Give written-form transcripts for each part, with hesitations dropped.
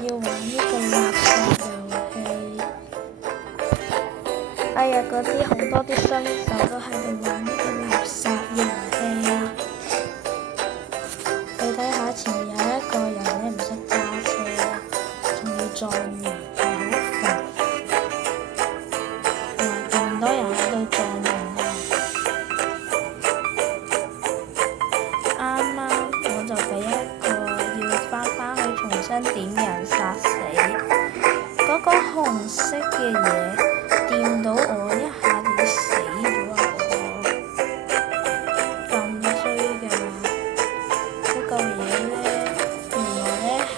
要玩呢個垃圾遊戲。哎呀，嗰啲好多啲新手都喺度玩呢個垃圾遊戲。你睇下前面有一個人咧唔識揸車，仲要撞人，係好煩。哇！咁多人喺度撞人啊！啱啱我就俾一個要返去重新點人殺死。嗰個紅色嘅嘢掂到我一下就死咗啊！咁衰㗎！嗰嚿嘢咧，原來咧係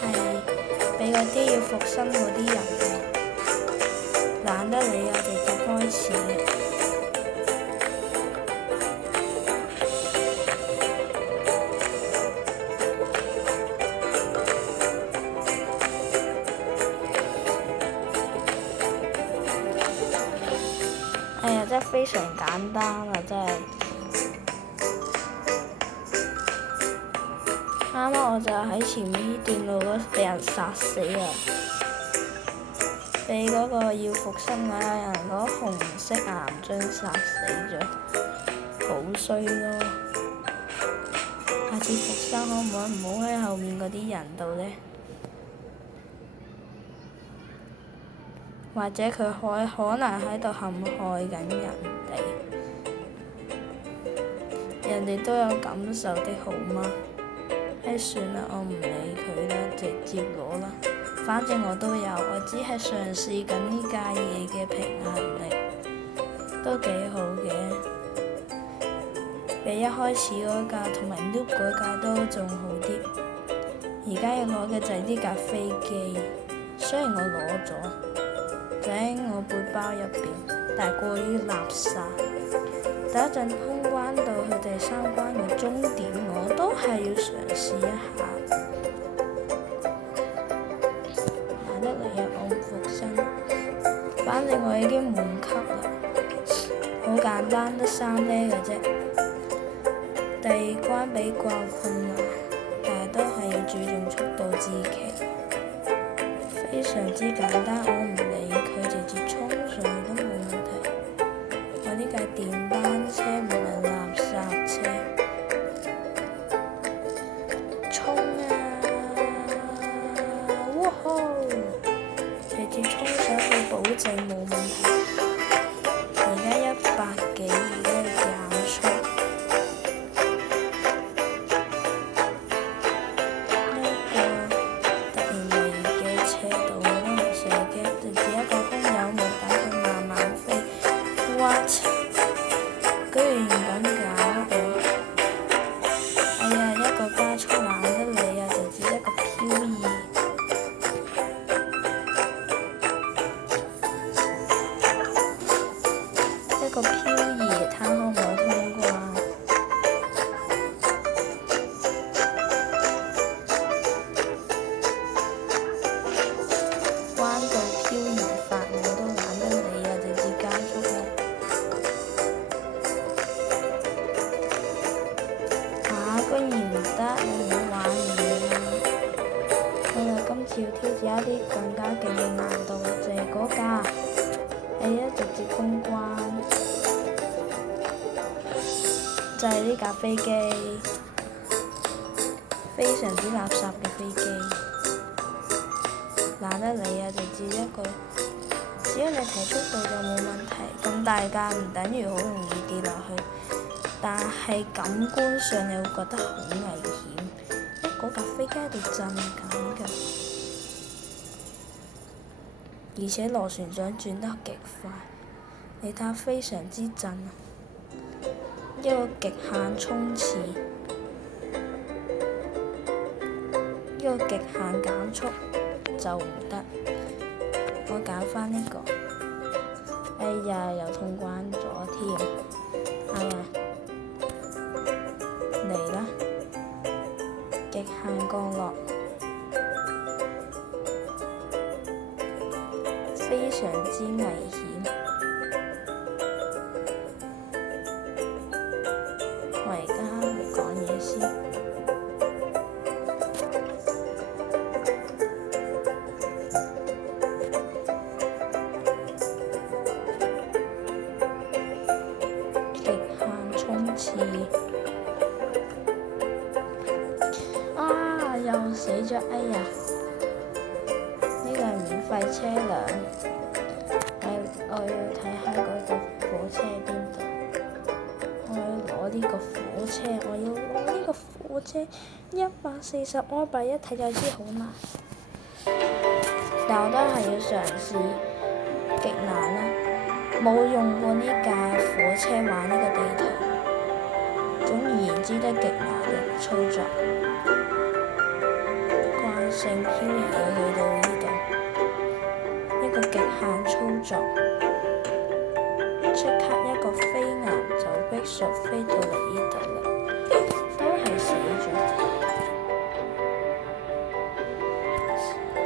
俾嗰啲要復生嗰啲人嘅，懶得理啊，直接開始。哎呀，真係非常簡單啊！真係。啱啱我就喺前面呢段路嗰俾人殺死啊！俾嗰個要復生嗰個人嗰紅色癌樽殺死咗，好衰咯！下次復生可唔可以唔好喺後面嗰啲人度呢？或者佢可能喺度陷害緊人哋，人哋都有感受的好嗎？唉，算啦，我唔理佢啦，直接攞啦。反正我都有，我只係嘗試緊呢架嘢嘅平衡力，都幾好嘅。比一開始嗰架同埋 Noob 嗰架都仲好啲。而家要攞嘅就係呢架飛機，雖然我攞咗，就喺我背包入邊，但係過於垃圾。等一陣通關到去第3關嘅終點，我都係要嘗試一下。懶得嚟啊，我唔復生。反正我已經滿級啦，好簡單，得3呢嘅啫。第2關比較困難，但係都係要注重速度之奇。非常之簡單，我唔理佢，直接衝上去都冇問題。我呢架電單車唔係垃圾車，衝啊！哇吼！直接衝上去，保證冇問題。而家100幾，而家要減速。呢個突然嚟嘅斜度我都唔捨嘅，就只一個空有冇等佢慢慢飛。What？ 居然咁搞我！哎呀，一個加速懶得理啊，就只一個漂移。一個漂移，睇可唔可以通關？彎道漂移法我都懶得理啊，直接加速啦！居然唔得，你唔好玩嘢啦！我哋今次要挑戰一啲更加勁嘅難度，就係嗰架，直接通關，就係呢架飛機，非常之垃圾嘅飛機，懶得理啊！就只一個，只要你提速度就冇問題。咁大架唔等於好容易跌落去。但係感官上你會覺得好危險，嗰架飛機喺度震緊㗎，而且螺旋槳轉得極快，你睇下非常之震啊！一個極限衝刺，一個極限減速就唔得。我揀返呢個，哎呀，又通關咗添，哎呀！嚟啦！極限降落，非常之危險。我而家講嘢先。咗，哎呀，呢個係免費車輛，我要睇下嗰個火車喺邊度。我要攞呢個火車，我要攞呢個火車140歐幣，一睇就知好難。但我都係要嘗試，極難啦，冇用過呢架火車玩呢個地圖。總而言之，都極難嘅操作。慣性漂移去到呢度，一個極限操作，即刻一個飛檐就逼熟飛到嚟呢度啦，都係死咗。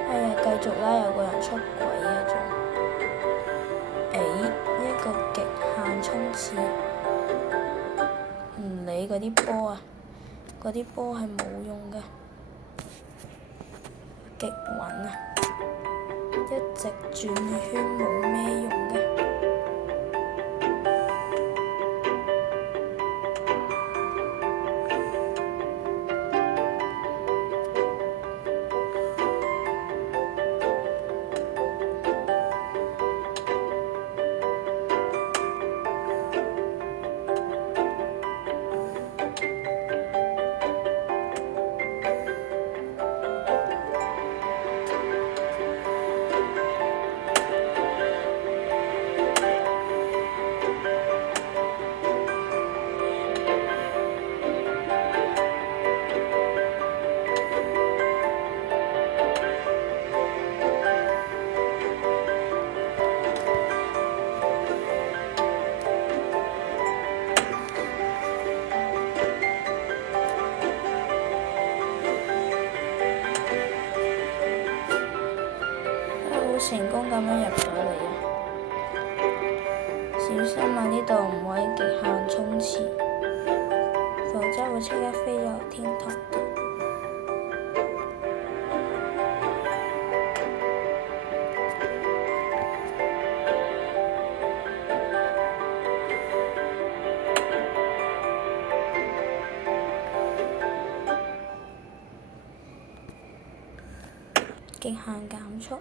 哎呀，繼續啦，有個人出軌啊仲。呢個極限衝刺，唔理嗰啲波啊，嗰啲波係冇用嘅，極穩啊，一直轉圈冇咩用嘅。成功咁樣入咗嚟啊！小心啊！呢度唔可以極限衝刺，否則會即刻飛咗落天堂度。極限減速。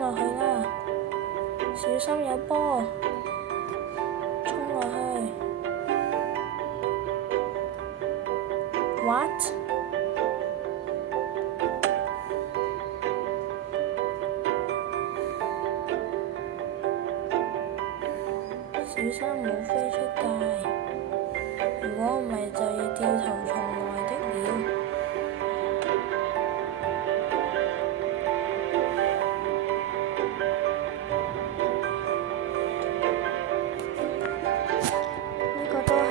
落去啦！小心有波，衝落去。What？ 小心唔好飛出界，如果唔係就要掉頭重來的了。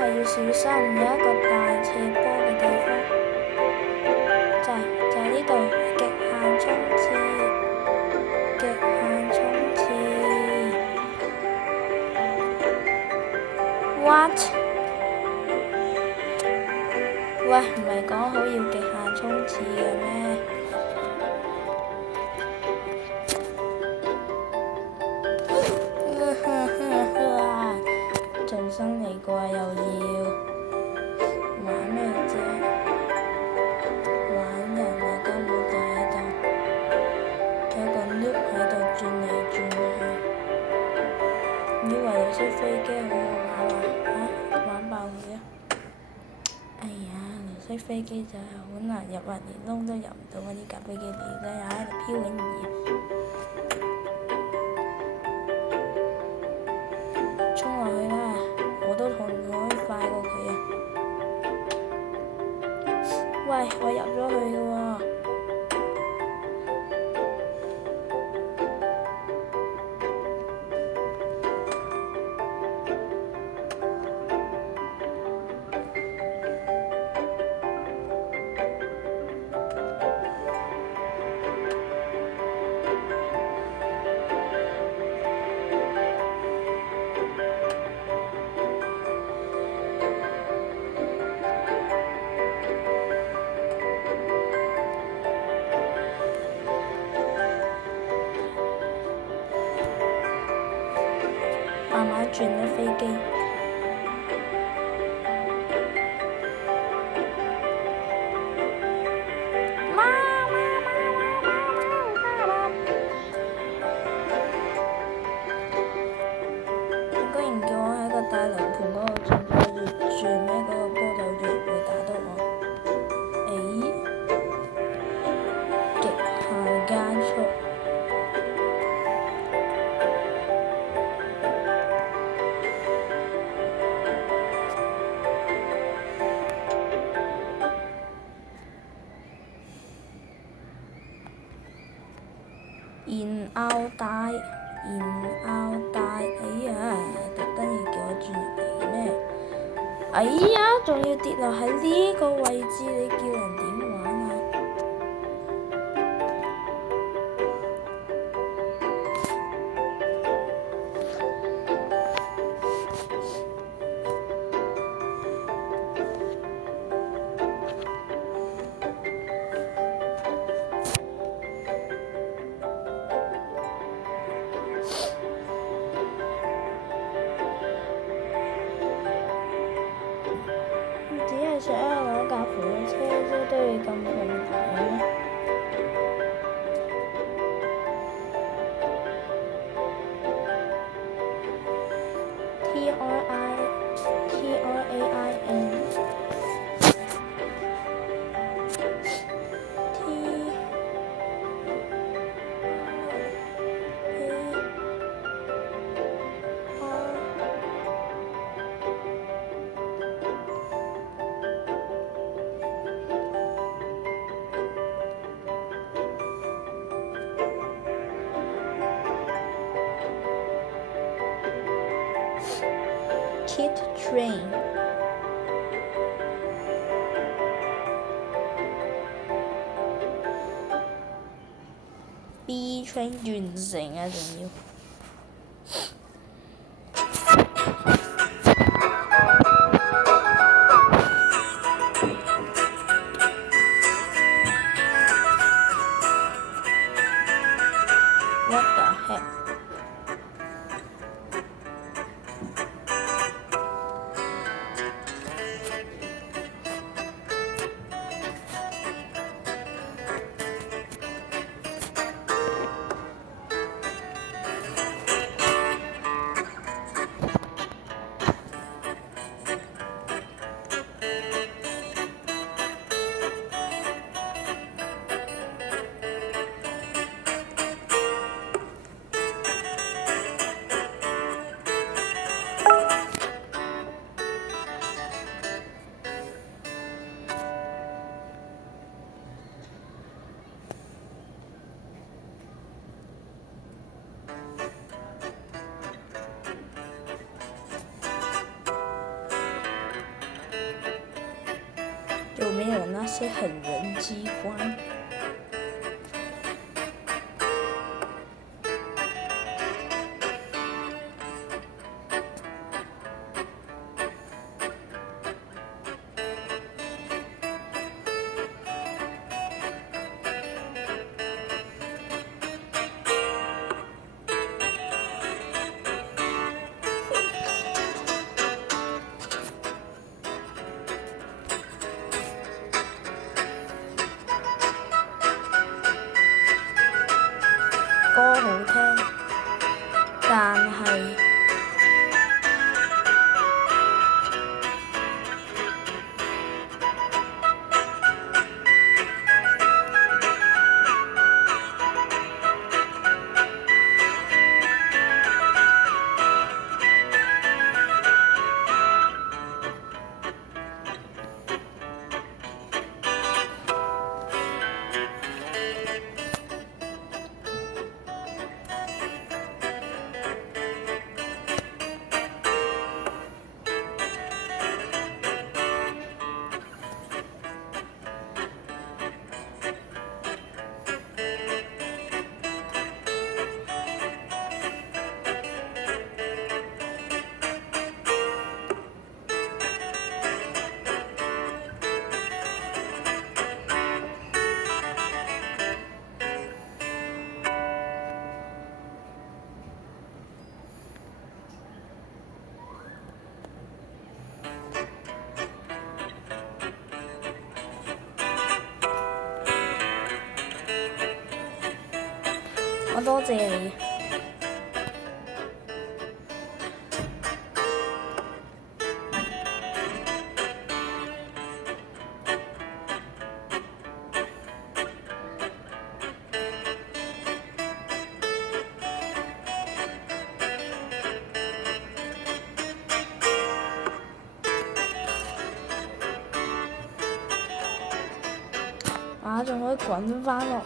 要小心，有一個大斜坡嘅地方，就係呢度，極限衝刺，極限衝刺。What？ 喂，唔係講好要極限衝刺嘅咩？重新嚟過又要玩咩啫？玩人啊，根本就喺度，有個 loop 喺度轉嚟轉去，以為有些飛機好好玩啊！玩爆佢啊！哎呀，有些飛機就係好難入啊，連窿都入唔到啊！呢架飛機你而家又喺度飄緊雨。衝落去啦！我都同佢可以快過佢啊！喂，我入咗去嘅喎。慢慢轉啦飛機。澳大，然澳大，哎呀，特登要叫我轉入嚟咩？哎呀，仲要跌落喺呢個位置，你叫人點玩啊？只係想攞架火車啫，都要咁困難嘅咩？Kid train。B train 完成啊，仲要。What the heck？有没有那些狠人机关？歌好聽，但係我多謝你。啊！仲可以滾返落嚟。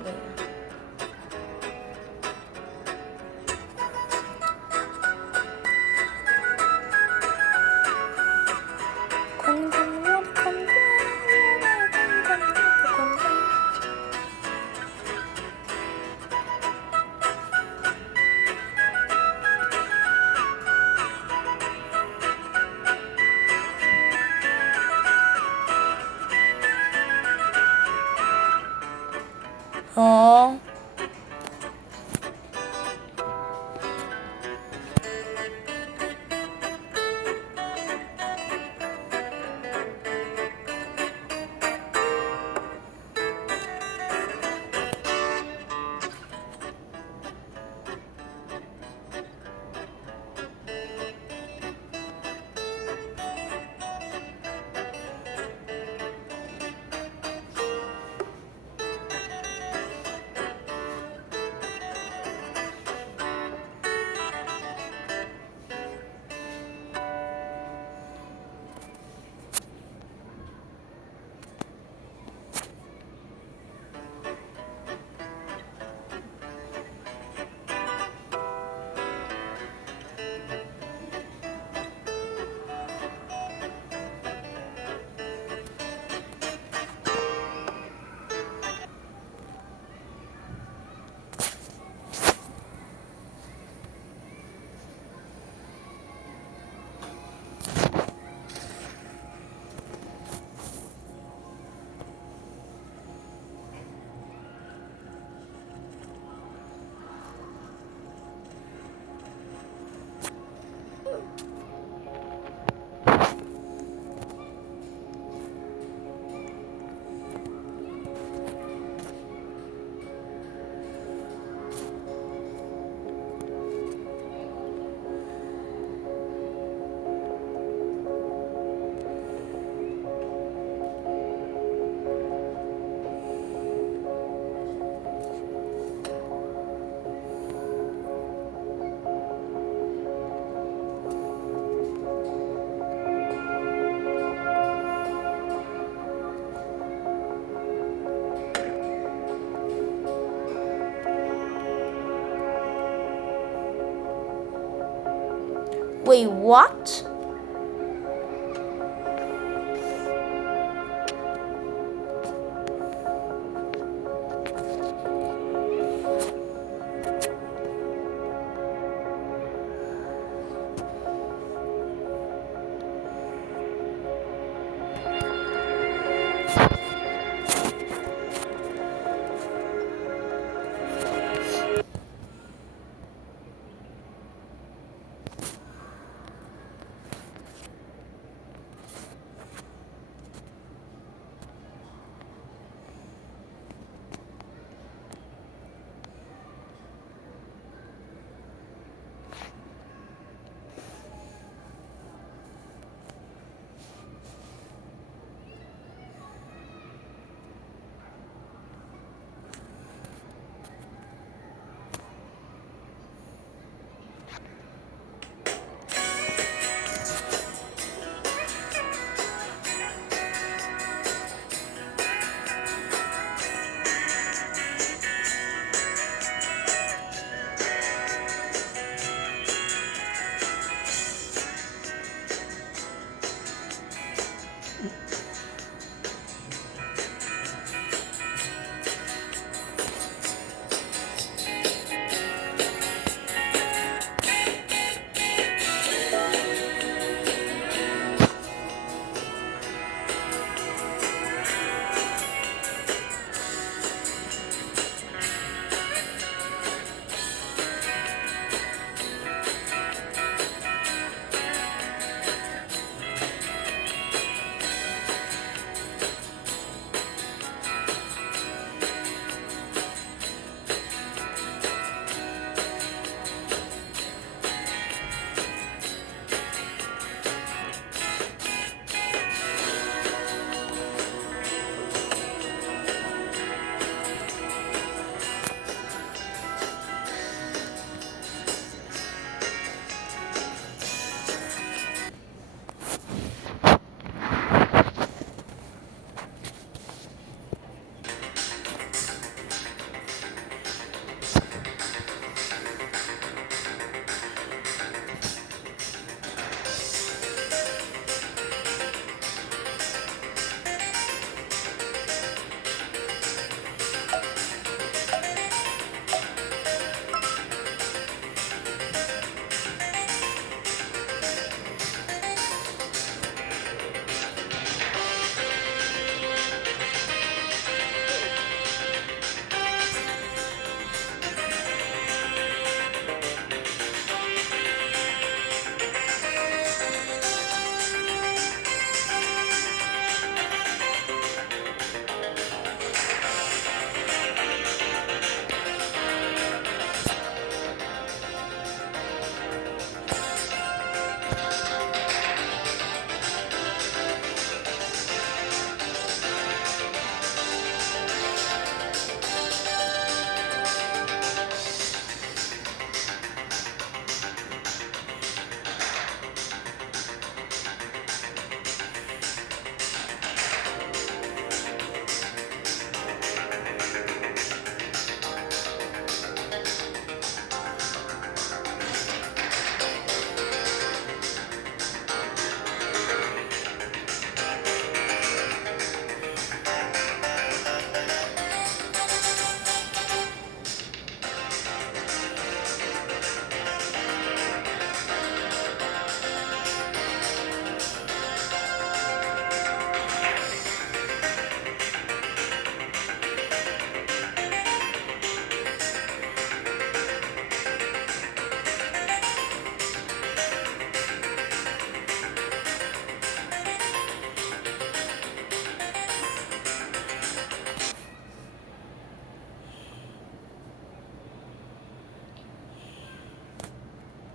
Wait, what?